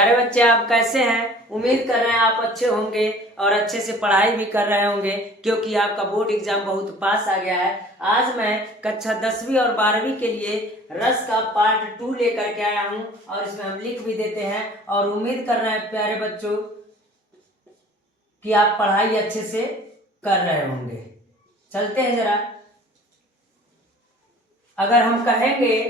प्यारे बच्चे, आप कैसे हैं? उम्मीद कर रहे हैं आप अच्छे होंगे और अच्छे से पढ़ाई भी कर रहे होंगे, क्योंकि आपका बोर्ड एग्जाम बहुत पास आ गया है। आज मैं कक्षा 10वीं और 12वीं के लिए रस का पार्ट 2 लेकर के आया हूं और इसमें हम लिख भी देते हैं। और उम्मीद कर रहे हैं प्यारे बच्चों कि आप पढ़ाई अच्छे से कर रहे होंगे। चलते हैं जरा। अगर हम कहेंगे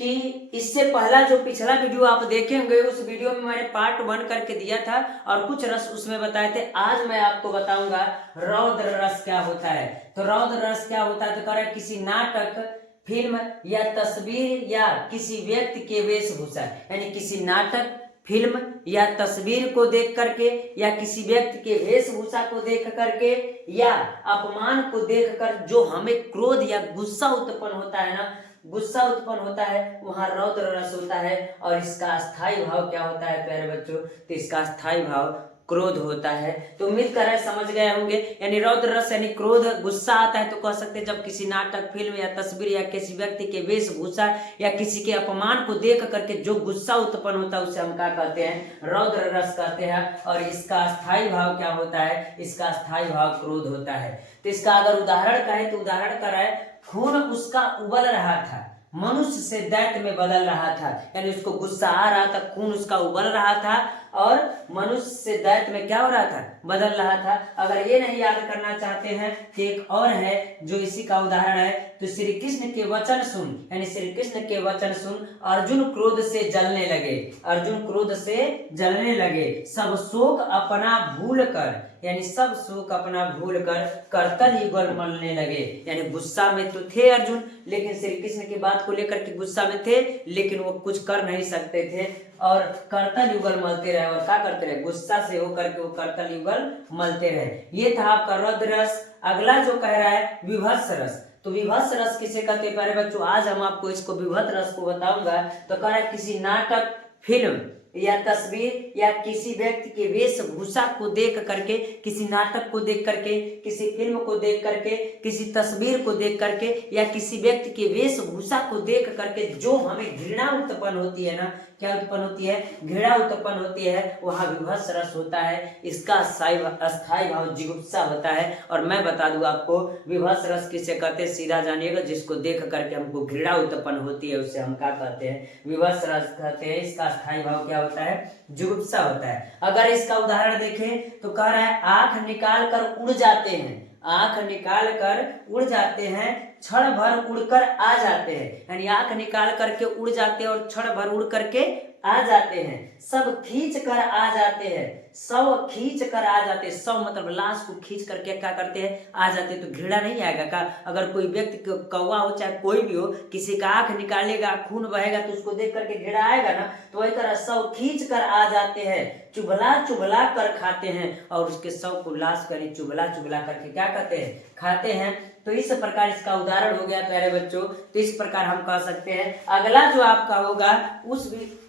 कि इससे पहला जो पिछला वीडियो आप देखे होंगे, उस वीडियो में मैंने पार्ट 1 करके दिया था और कुछ रस उसमें बताए थे। आज मैं आपको बताऊंगा रौद्र रस क्या होता है। तो रौद्र रस क्या होता है? तो कह रहा है किसी नाटक, फिल्म या तस्वीर या किसी व्यक्ति के वेशभूषा, यानी किसी नाटक, फिल्म या तस्वीर को देख करके या किसी व्यक्ति के वेशभूषा को देख करके या अपमान को देखकर जो हमें क्रोध या गुस्सा उत्पन्न होता है ना, गुस्सा उत्पन्न होता है, वहां रौद्र रस होता है। और इसका स्थायी भाव क्या होता है प्यारे बच्चों? तो इसका स्थायी भाव क्रोध होता है। तो उम्मीद कर रहे हैं समझ गए होंगे। यानी रौद्र रस यानी क्रोध, गुस्सा आता है तो कह सकते हैं जब किसी नाटक, फिल्म या तस्वीर या किसी व्यक्ति के वेशभूषा या किसी के अपमान को देख करके जो गुस्सा उत्पन्न होता है उसे हम क्या कहते हैं? रौद्र रस कहते हैं। और इसका स्थायी भाव क्या होता है? इसका स्थायी भाव क्रोध होता है। तो इसका अगर उदाहरण कहें तो उदाहरण कर रहा है, खून उसका उबल रहा था, मनुष्य से दैत्य में बदल रहा था। यानी उसको गुस्सा आ रहा था, खून उसका उबल रहा था और मनुष्य से दैत्य में क्या हो रहा था? बदल रहा था। अगर ये नहीं याद करना चाहते हैं कि एक और है जो इसी का उदाहरण है, तो श्री कृष्ण के वचन सुन, यानी श्री कृष्ण के वचन सुन, अर्जुन क्रोध से जलने लगे, अर्जुन क्रोध से जलने लगे, सब शोक अपना भूल कर, यानी सब शोक अपना भूल कर करतल युगल मलने लगे। यानी गुस्सा में तो थे अर्जुन, लेकिन श्री कृष्ण की बात को लेकर के गुस्सा में थे, लेकिन वो कुछ कर नहीं सकते थे और करतल युगल मलते रहे। और क्या करते रहे? गुस्सा से होकर के वो करतल युगल मलते रहे। ये था आपका रौद्र रस। अगला जो कह रहा है विभत्स रस। तो विभत्स रस किसे कहते हैं प्यारे बच्चों? आज हम आपको इसको विभत्स रस को बताऊंगा। तो कह रहा है किसी नाटक, फिल्म या तस्वीर या किसी व्यक्ति के वेशभूषा को देख करके, किसी नाटक को देख करके, किसी फिल्म को देख करके, किसी तस्वीर को देख करके या किसी व्यक्ति के वेशभूषा को देख करके जो हमें घृणा उत्पन्न होती है ना, क्या उत्पन्न होती है? घृणा उत्पन्न होती है, वहां विभत्स रस होता है। इसका स्थायी भाव जिगुप्सा होता है। और मैं बता दूं आपको विभत्स रस किसे कहते हैं, सीधा जानिएगा। जिसको देख करके हमको घृणा उत्पन्न होती है उसे हम क्या कहते हैं? विभत्स रस कहते हैं। इसका स्थायी भाव क्या होता है? जुगुप्सा होता है। अगर इसका उदाहरण देखें तो कह रहा है आंख निकाल कर उड़ जाते हैं, आंख निकाल कर उड़ जाते हैं, क्षण भर उड़कर आ जाते हैं। यानी आंख निकाल करके उड़ जाते हैं और क्षण भर उड़ करके आ जाते हैं, सब खींच कर आ जाते हैं, सब खींच कर आ जाते हैं। सब मतलब लाश को खींच करके क्या करते हैं? आ जाते हैं। तो घृणा नहीं आएगा का? अगर कोई व्यक्ति कौवा हो चाहे कोई भी हो, किसी का आंख निकालेगा, खून बहेगा तो उसको देख करके घृणा आएगा ना। तो वही तरह सब खींच कर आ जाते हैं, चुभला चुभला कर खाते हैं और उसके शव को लाश करें चुभला चुभला करके क्या करते हैं? खाते हैं। तो इस प्रकार इसका उदाहरण हो गया प्यारे बच्चों। तो इस प्रकार हम कह सकते हैं। अगला जो आपका होगा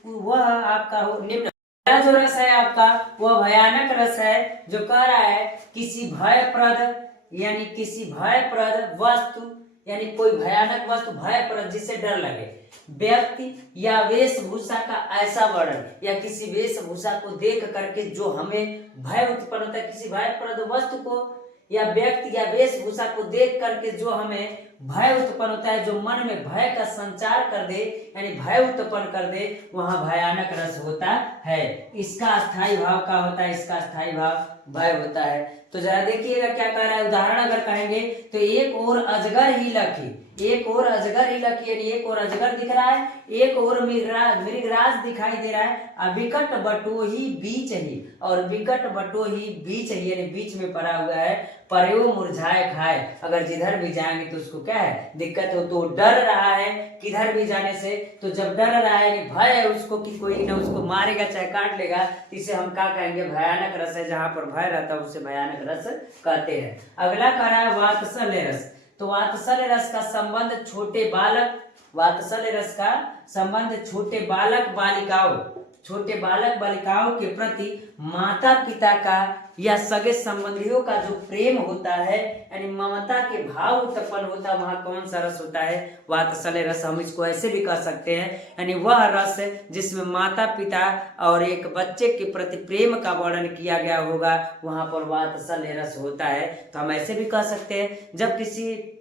वह आपका निम्न। अगला जो रस है आपका वह भयानक रस है, जो कह रहा है किसी भयप्रद, यानी किसी भयप्रद वस्तु, यानी कोई भयानक वस्तु, भयप्रद जिससे डर लगे, व्यक्ति या वेशभूषा का ऐसा वर्णन या किसी वेशभूषा को देख करके जो हमें भय उत्पन्न होता है, किसी भयप्रद वस्तु को या व्यक्ति या वेशभूषा को देख करके जो हमें भय उत्पन्न होता है, जो मन में भय का संचार कर दे, यानी भय उत्पन्न कर दे, वहां भयानक रस होता है। इसका स्थायी भाव क्या होता है? इसका स्थायी भाव भय होता है। तो जरा देखिएगा क्या कह रहा है। उदाहरण अगर कहेंगे तो एक और अजगर ही लखी, एक और अजगर ही लखी, यानी एक और अजगर दिख रहा है, एक और मृगराज दिखाई दे रहा है। विकट बटोही बीच ही, और विकट बटोही बीच ही यानी बीच में पड़ा हुआ है, पर्यो मुरझाए खाए। अगर जिधर भी जाएंगे तो उसको क्या है? दिक्कत हो। तो डर रहा है किधर भी जाने से। तो जब डर रहा है यानी भय है उसको कि कोई ना उसको मारेगा चाहे काट लेगा, तो इसे हम क्या कहेंगे? भयानक रस है। जहां पर भय रहता है उसे भयानक रस कहते हैं। अगला कह रहा है वात्सल्य रस। तो वात्सल्य रस का संबंध छोटे बालक, वात्सल्य रस का संबंध छोटे बालक बालिकाओं, छोटे बालक बालिकाओं के प्रति माता पिता का या सगे संबंधियों का जो प्रेम होता है, यानी ममता के भाव उत्पन्न होता है, वहाँ कौन सा रस होता है? वात्सल्य रस। हम इसको ऐसे भी कह सकते हैं, यानी वह रस जिसमें माता पिता और एक बच्चे के प्रति प्रेम का वर्णन किया गया होगा, वहाँ पर वात्सल्य रस होता है। तो हम ऐसे भी कह सकते हैं, जब किसी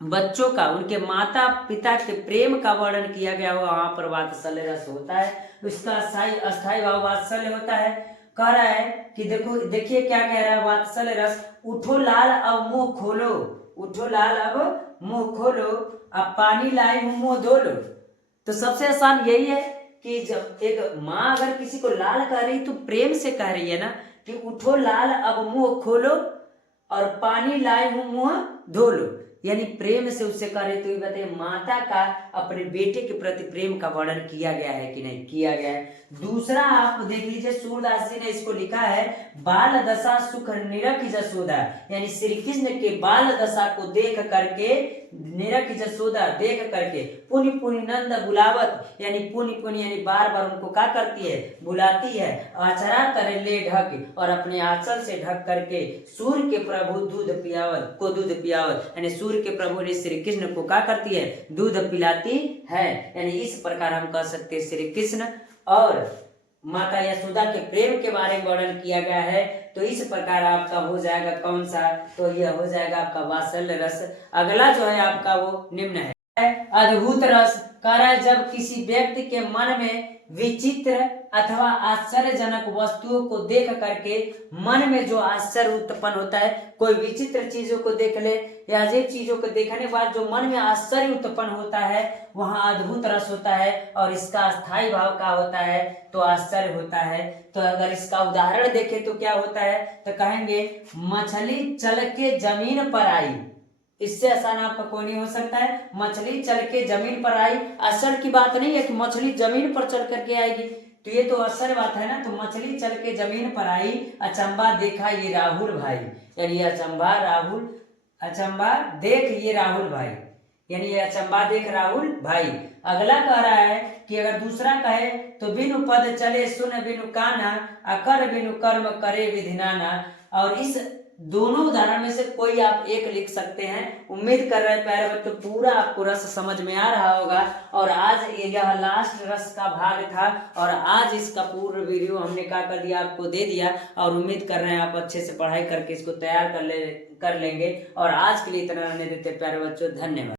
बच्चों का उनके माता पिता के प्रेम का वर्णन किया गया हो, वहां पर वात्सल्य रस होता है। उसका अस्थाई भाव वात्सल्य होता है। कह रहा है कि देखिए क्या कह रहा है वात्सल्य रस, उठो लाल अब मुंह खोलो, उठो लाल अब मुंह खोलो, अब पानी लाई हूं मुंह धो लो। तो सबसे आसान यही है कि जब एक माँ अगर किसी को लाल कह रही तो प्रेम से कह रही है ना, कि उठो लाल अब मुंह खोलो और पानी लाई हूं मुंह धो लो, यानी प्रेम से उससे करे। तो ये बताइए माता का अपने बेटे के प्रति प्रेम का वर्णन किया गया है कि नहीं किया गया है। दूसरा आप देख लीजिए, सूरदास जी ने इसको लिखा है, बाल दशा सुख निरख जसोदा, यानी श्री कृष्ण के बाल दशा को देख करके, निरख जसोदा देख करके, पुनि पुनि नंद बुलावत, यानी पुनि पुनि यानी बार बार उनको क्या करती है? बुलाती है। आचरा करे ले ढक, और अपने आंचल से ढक करके सूर्य के प्रभु दूध पियावत को दूध पियावत, यानी सूर्य के प्रभु ने श्री कृष्ण को क्या करती है? दूध पिलाती है। यानी इस प्रकार हम कह सकते हैं श्री कृष्ण और माता यशोदा के प्रेम के बारे में वर्णन किया गया है। तो इस प्रकार आपका हो जाएगा कौन सा? तो यह हो जाएगा आपका वात्सल्य रस। अगला जो है आपका वो निम्न है अद्भुत रस। कह रहा है जब किसी व्यक्ति के मन में विचित्र अथवा आश्चर्यजनक वस्तुओं को देख करके मन में जो आश्चर्य उत्पन्न होता है, कोई विचित्र चीजों को देख ले या अजीब चीजों को देखने के बाद जो मन में आश्चर्य उत्पन्न होता है, वहाँ अद्भुत रस होता है। और इसका स्थायी भाव क्या होता है? तो आश्चर्य होता है। तो अगर इसका उदाहरण देखें तो क्या होता है? तो कहेंगे मछली चल के जमीन पर आई। इससे आसान आपका कोई नहीं हो सकता है। मछली चल के जमीन पर आई, आश्चर्य की बात नहीं है कि मछली जमीन पर चल करके आएगी, तो ये तो आश्चर्य बात है ना। तो मछली चल के जमीन पर आई, अचंबा देखा ये राहुल भाई, यानी अचंबा राहुल, अचंबा देख ये राहुल भाई, यानी ये अचंबा देख राहुल भाई। अगला कह रहा है कि अगर दूसरा कहे तो बिनु पद चले सुन बिनु काना, अकर बिनु कर्म करे विधिनाना। और इस दोनों उदाहरण में से कोई आप एक लिख सकते हैं। उम्मीद कर रहे हैं प्यारे बच्चों पूरा आपको रस समझ में आ रहा होगा। और आज यह लास्ट रस का भाग था, और आज इसका पूर्ण वीडियो हमने क्या कर दिया? आपको दे दिया। और उम्मीद कर रहे हैं आप अच्छे से पढ़ाई करके इसको तैयार कर लेंगे। और आज के लिए इतना रहने देते प्यारे बच्चों, धन्यवाद।